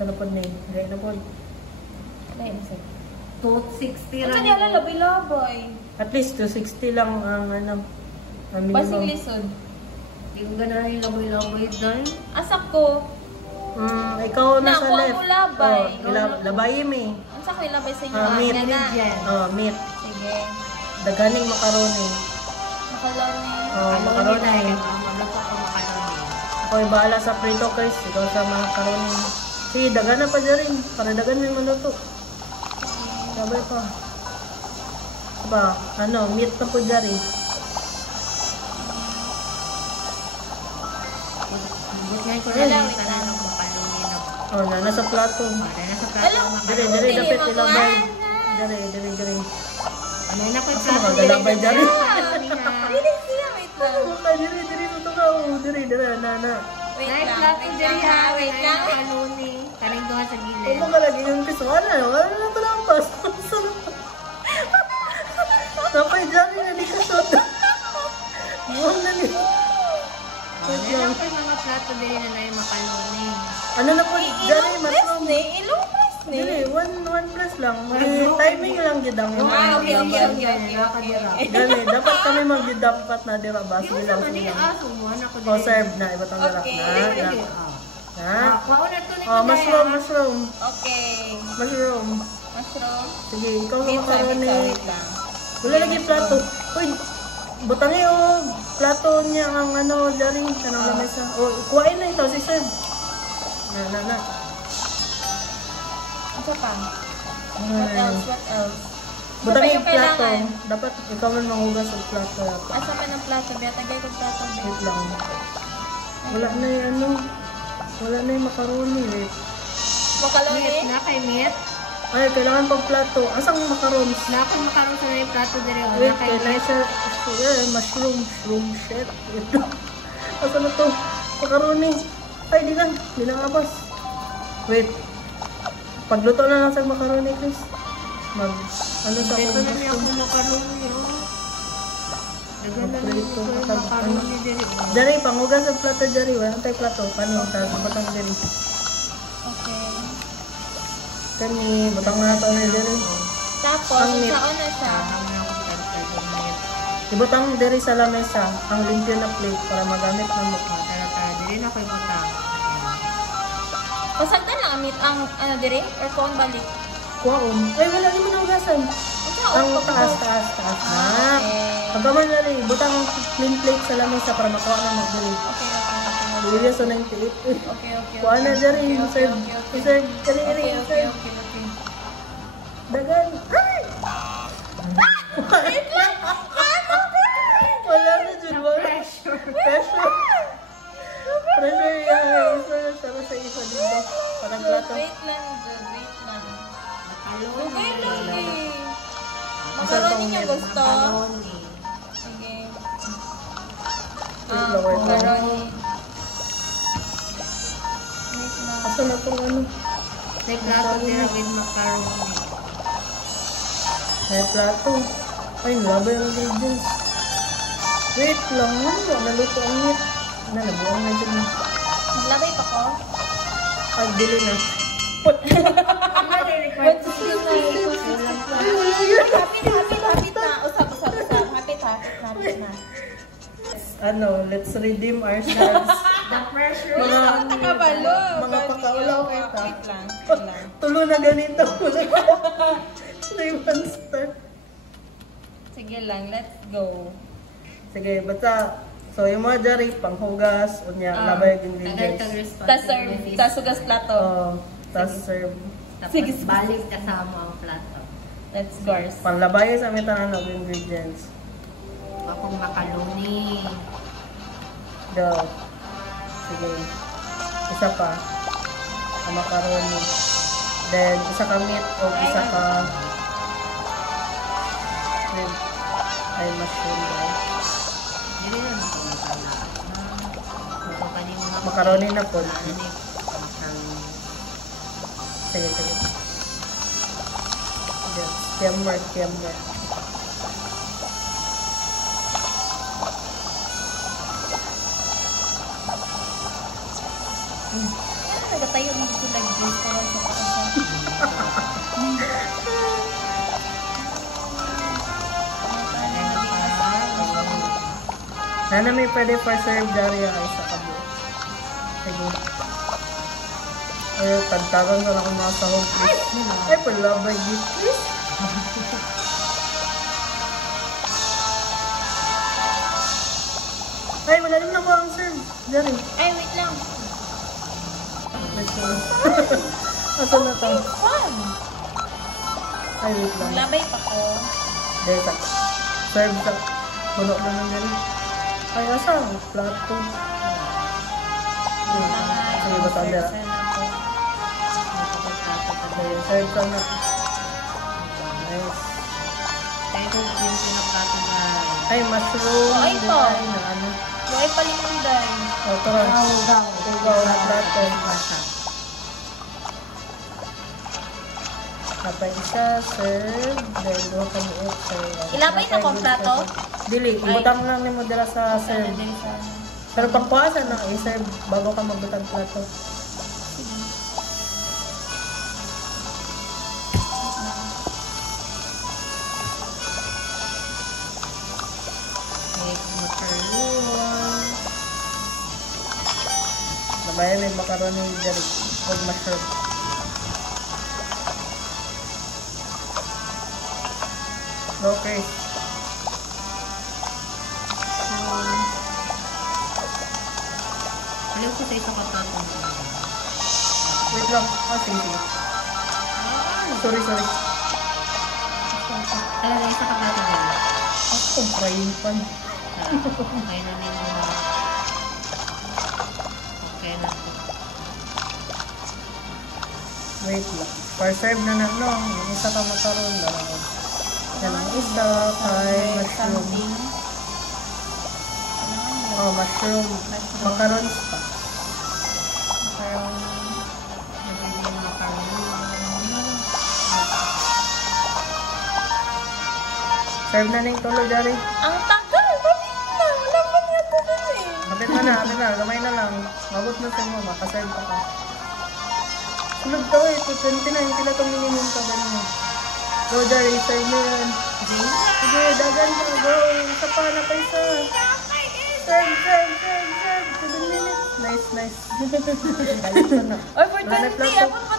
Sa napod na Gaya na po. Lain sa. 260 Ang lang. kanya labay-labay. At least 260 lang ang ano. Ang Basing minimum. lisod. Hindi ko ganahan yung laboy-laboy dahil. Asak ko. Ikaw na sa Nakuha left. mo labay. Labayin mo eh. Ang sakay labay sa inyo. Meat. Meat. Sige. Daganing macaroni. Makaloni. Macaroni. Magluto ko macaroni. Ako yung bahala sa prito guys. Ikaw sa macaroni. Sige, dagan na pa dyan rin. Para dagan mo yung maluto. Sabay pa. Diba? Meat na po dyan rin. But ngayon ko lang yung tanan ng macaroni na. Nasa plato. Nasa plato ng Dire, macaroni. dapat ilabay. Dire. Ano na ko yung Asa plato? magalabay dyan rin. Dili siya. Wait lang. Dire, ito ka. Dire, na. Wait Nice lang. plato Wait dyan lang ha. ha. Wait lang. Macaroni. Kaling doon sa gilid. Huwag mo ka lagi yung piso. Wala na ito lang pas. Napay dyan rin na di ka shot. Buwan na rin. Ano lang ko yung mga plato din na yung macaroni. Ano na po, dyan rin, mushroom. Ilong press ni. Dili, one plus lang. May timing lang gidang yun. Okay. Gani, dapat kami magdidapat na dira ba? Sige lang, Ano sige yung lang. aso mo? Ako O, serve na. Iba tang dira. Okay. Na. Wow na to Mushroom. Okay. Mushroom. Mushroom. Sige, ikaw sa Pizza, macaroni. wait lang. Wala lagi plato. Uy, butangin o plato niya ang dyan kanang lamesa. O, kuhain na ito, si serve. Na. Ano pa? What else? Butangin Ano yung pa plato. kailangan? Dapat ikaw man manghugas ng plato. Asa pa ng plato? Biya, tagay ko plato. Wait lang. Wala na yung wala na yung macaroni. Wait. Makaloni? Meat na kay meat. Ay, kailangan pang plato. Asang macaroni? Na ako makaroni sa yung plato din. Wait, kailangan siya. Mushroom. Shit. Wait lang. Asa na to? Macaroni. Ay, di lang. Di lang abas. Wait. Pagluto na lang sa macaroni, Chris. Ano sa Dito na niya ako mushroom? makaroni. Dagan na niya Prito. ako yung makaroni din. Dari, panghugas ang plato, Dari. Wala tayo plato. Paano? Sa batang Dari. Okay. Kani, batang na ito na Dari. Tapos, Ang meat. saan na siya? Ibutang Dari sa lamesa. Ang limpyo na plate para magamit na mukha. Dili na ko yung butang. Pasagdan lang ang meat ang dire? Or kung balik? Kuwaon. Ay, wala naman ang hugasan. Ang taas. Okay. Pagkaman na rin, butang clean plate sa lamesa para makuha na mag-bili. Okay. Bili sa 98. Okay. Kuha na dyan rin. Serve. Serve. Kali rin. Okay. Dagan. Ay! Wala na dyan. Pressure. Pressure yan. Isa na siya sa isa dito. Parang plato. Wait lang. Makaroni. Okay lang eh. Makaroni niya gusto? Makaroni. Sige. Flour. Makaroni. Wait lang. Asa na itong ano? May plato din with macaroni. May plato. Ay, nalabay ang ingredients. Wait lang. Ano? Naluto ang meat. Nabuang na dyan. Maglabay pa ko? Ay, dili na. Hapit na. Usap na. Hapit na. Let's redeem ourselves. The pressure. Mga pakaulaw kayo ta. Wait lang. Tulo na ganito. 3 monster. Sige lang, let's go. Sige, basta. So, yung mga jari, panghugas, unya, labay yung ingredients. Tas serve. Tas sugas plato. Tapos serve. Sige, Tapos balik kasama ang plato. Let's course. Panglabay sa may tanan ng ingredients. Akong macaroni. Go. Sige. Isa pa. Ang macaroni. Then, isa ka meat o isa ka shrimp. Ay, mushroom guys. Dili na ito masala. Macaroni na po. Ano ni? Sige. Yes. Camber. patayo mo ko like this para sa pakasa. Nana may pwede for serve Daria ay sa kabo. Sige. Ay, tagtagan ka na kung mga sahog, please. Ay, palabay dito, please. Ay, malalim na ko ang serve. Dari. Ay, wait lang. Asa na to? Fun! Ay, wait lang. Labay pa ko. Deka. Serve ka. Puno na ng gani. Ay, asa? Plato. Sige, bata ang dera. Okay, serve ka na. Nice. Ay, mushroom. Ay, ito. Ay, na ano. Ay, palinunday. O, tara. Ikaw na plato. Kapag isa, serve. Then, doon ka mo it. Ilabay na kong plato? Dili, ibutang mo lang ni mo dira sa serve. Pero pagpuasa na, i-serve bago ka magbutang plato. Nabayan may macaroni diri. Huwag mushroom. Okay. Alam ko sa isa katatong. Wait lang. Sige. Sorry. Talaga isa katatong. Ako, frying pan. Okay na nila. Okay na to. Wait lang. For serve na no. Yung isa ka makaroon na lang. Yan ang isa kay mushroom. Oh, mushroom. Macarons pa. Serve na ning tulo, Jari. Ang tagal! Bakit na? Wala pa niya ito dun eh. Hapit na. Gamay na lang. Mabot na sa mo. Makaserve pa ka. Sunod ka eh. 29. Sila itong minimum ka ganyan. Go, Jari. Serve mo yan. Sige, dagan ka. Go. Isa pa na pa isa. Serve. 7 minutes. Nice. Balik ka na. Oy, for Wala na 20. plato. Abot pa